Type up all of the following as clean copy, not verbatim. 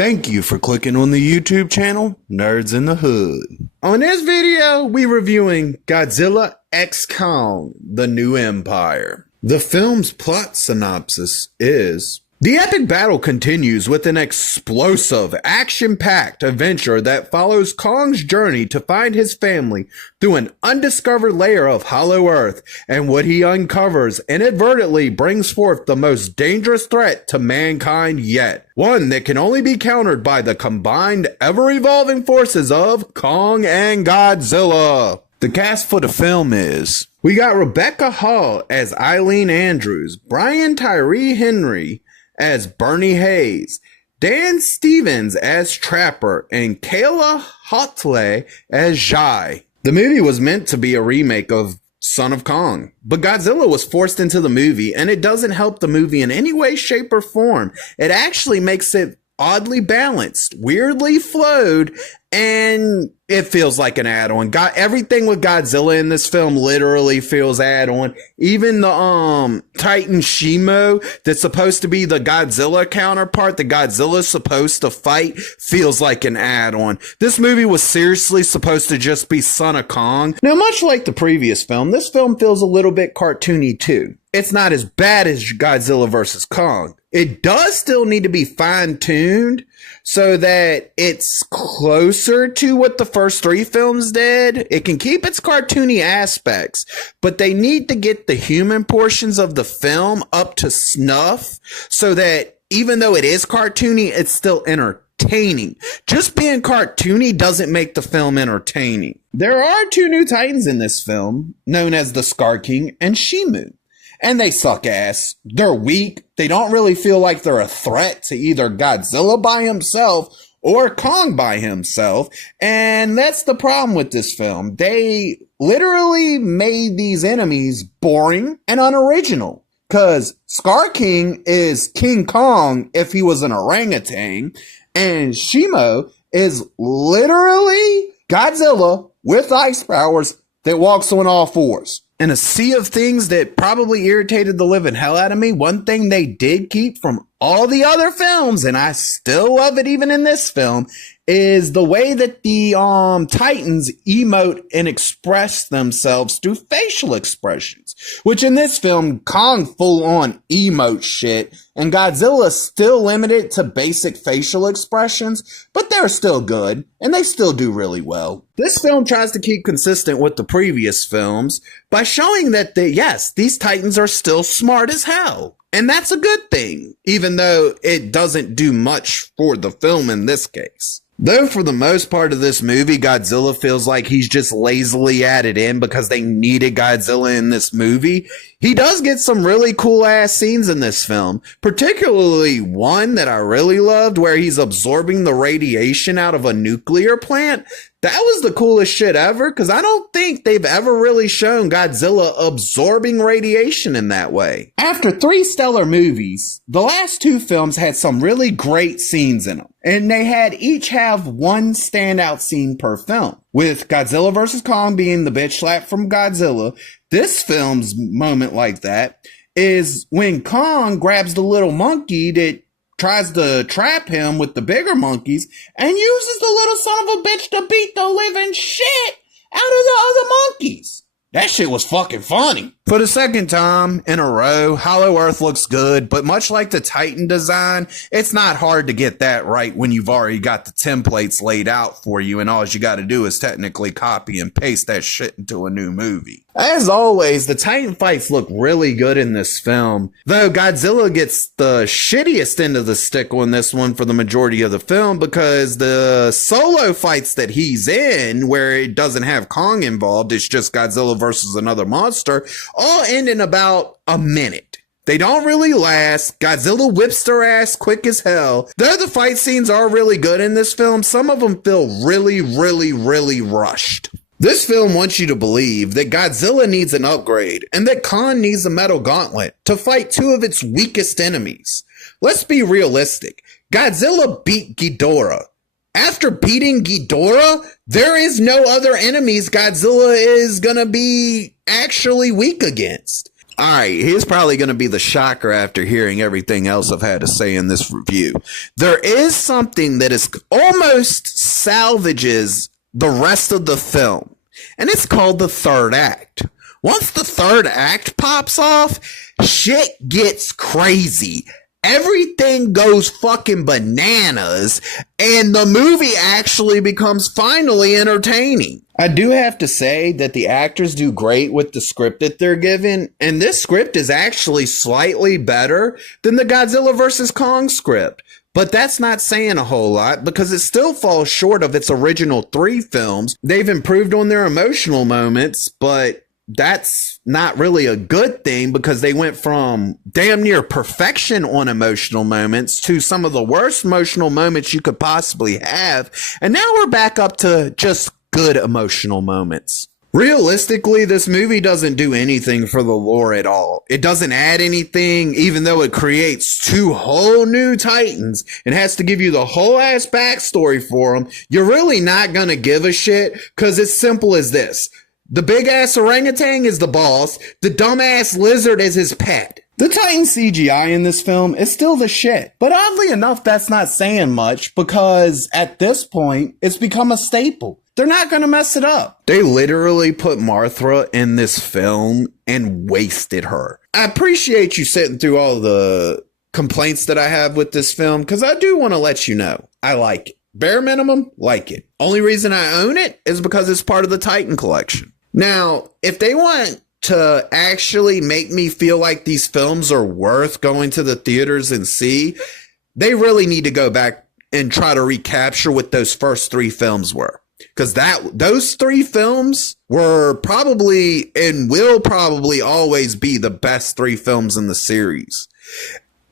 Thank you for clicking on the YouTube channel, Nerds in the Hood. On this video, we reviewing Godzilla x Kong, The New Empire. The film's plot synopsis is: the epic battle continues with an explosive, action-packed adventure that follows Kong's journey to find his family through an undiscovered layer of hollow earth, and what he uncovers inadvertently brings forth the most dangerous threat to mankind yet, one that can only be countered by the combined ever-evolving forces of Kong and Godzilla. The cast for the film is: we got Rebecca Hall as Eileen Andrews, Brian Tyree Henry as Bernie Hayes, Dan Stevens as Trapper, and Kayla Hotley as Jai. The movie was meant to be a remake of Son of Kong, but Godzilla was forced into the movie, and it doesn't help the movie in any way, shape, or form. It actually makes it oddly balanced, weirdly flowed, and it feels like an add-on. Everything with Godzilla in this film literally feels add-on. Even the Titan Shimo that's supposed to be the Godzilla counterpart that Godzilla's supposed to fight feels like an add-on. This movie was seriously supposed to just be Son of Kong. Now, much like the previous film, this film feels a little bit cartoony too. It's not as bad as Godzilla vs. Kong. It does still need to be fine-tuned so that it's closer to what the first three films did. It can keep its cartoony aspects, but they need to get the human portions of the film up to snuff so that even though it is cartoony, it's still entertaining. Just being cartoony doesn't make the film entertaining. There are two new Titans in this film, known as the Scar King and Shimu. And they suck ass. They're weak. They don't really feel like they're a threat to either Godzilla by himself or Kong by himself. And that's the problem with this film. They literally made these enemies boring and unoriginal. Cause Scar King is King Kong if he was an orangutan. And Shimo is literally Godzilla with ice powers that walks on all fours. In a sea of things that probably irritated the living hell out of me, one thing they did keep from all the other films, and I still love it even in this film, is the way that the Titans emote and express themselves through facial expressions. Which in this film, Kong full on emote shit, and Godzilla still limited to basic facial expressions, but they're still good, and they still do really well. This film tries to keep consistent with the previous films by showing that, yes, these Titans are still smart as hell. And that's a good thing, even though it doesn't do much for the film in this case. Though for the most part of this movie, Godzilla feels like he's just lazily added in because they needed Godzilla in this movie, he does get some really cool ass scenes in this film, particularly one that I really loved where he's absorbing the radiation out of a nuclear plant. That was the coolest shit ever because I don't think they've ever really shown Godzilla absorbing radiation in that way. After three stellar movies, the last two films had some really great scenes in them, and they had each have one standout scene per film. With Godzilla vs. Kong being the bitch slap from Godzilla, this film's moment like that is when Kong grabs the little monkey that tries to trap him with the bigger monkeys and uses the little son of a bitch to beat the living shit out of the other monkeys. That shit was fucking funny. For the second time in a row, Hollow Earth looks good, but much like the Titan design, it's not hard to get that right when you've already got the templates laid out for you and all you got to do is technically copy and paste that shit into a new movie. As always, the Titan fights look really good in this film, though Godzilla gets the shittiest end of the stick on this one for the majority of the film because the solo fights that he's in, where it doesn't have Kong involved, it's just Godzilla versus another monster, all end in about a minute. They don't really last. Godzilla whips their ass quick as hell. Though the fight scenes are really good in this film, some of them feel really, really, really rushed. This film wants you to believe that Godzilla needs an upgrade and that Kong needs a metal gauntlet to fight two of its weakest enemies. Let's be realistic. Godzilla beat Ghidorah. After beating Ghidorah, there is no other enemies Godzilla is gonna be actually weak against. Alright, here's probably going to be the shocker after hearing everything else I've had to say in this review. There is something that is almost salvages the rest of the film, and it's called the third act. Once the third act pops off, shit gets crazy. Everything goes fucking bananas, and the movie actually becomes finally entertaining. I do have to say that the actors do great with the script that they're given, and this script is actually slightly better than the Godzilla vs. Kong script. But that's not saying a whole lot because it still falls short of its original 3 films. They've improved on their emotional moments, but that's not really a good thing because they went from damn near perfection on emotional moments to some of the worst emotional moments you could possibly have. And now we're back up to just good emotional moments. Realistically, this movie doesn't do anything for the lore at all. It doesn't add anything, even though it creates 2 whole new Titans and has to give you the whole ass backstory for them. You're really not gonna give a shit because it's simple as this. The big ass orangutan is the boss. The dumbass lizard is his pet. The Titan CGI in this film is still the shit. But oddly enough, that's not saying much because at this point, it's become a staple. They're not going to mess it up. They literally put Martha in this film and wasted her. I appreciate you sitting through all the complaints that I have with this film because I do want to let you know I like it. Bare minimum, like it. Only reason I own it is because it's part of the Titan collection. Now, if they want to actually make me feel like these films are worth going to the theaters and see, they really need to go back and try to recapture what those first 3 films were. Because those 3 films were probably and will probably always be the best 3 films in the series.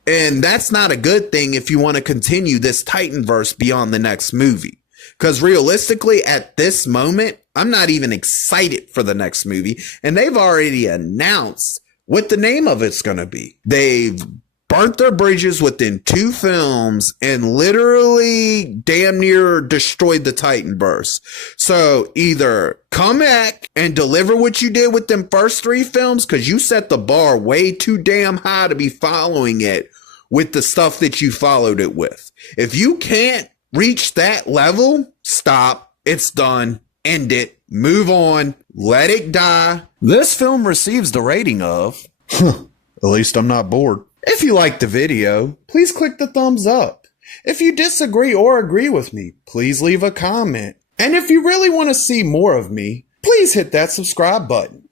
And that's not a good thing if you want to continue this Titanverse beyond the next movie. Because realistically, at this moment, I'm not even excited for the next movie. And they've already announced what the name of it's going to be. They've burnt their bridges within 2 films and literally damn near destroyed the Titanverse. So either come back and deliver what you did with them first 3 films, because you set the bar way too damn high to be following it with the stuff that you followed it with. If you can't reach that level, stop. It's done. End it. Move on. Let it die. This film receives the rating of, at least I'm not bored. If you liked the video, please click the thumbs up. If you disagree or agree with me, please leave a comment. And if you really want to see more of me, please hit that subscribe button.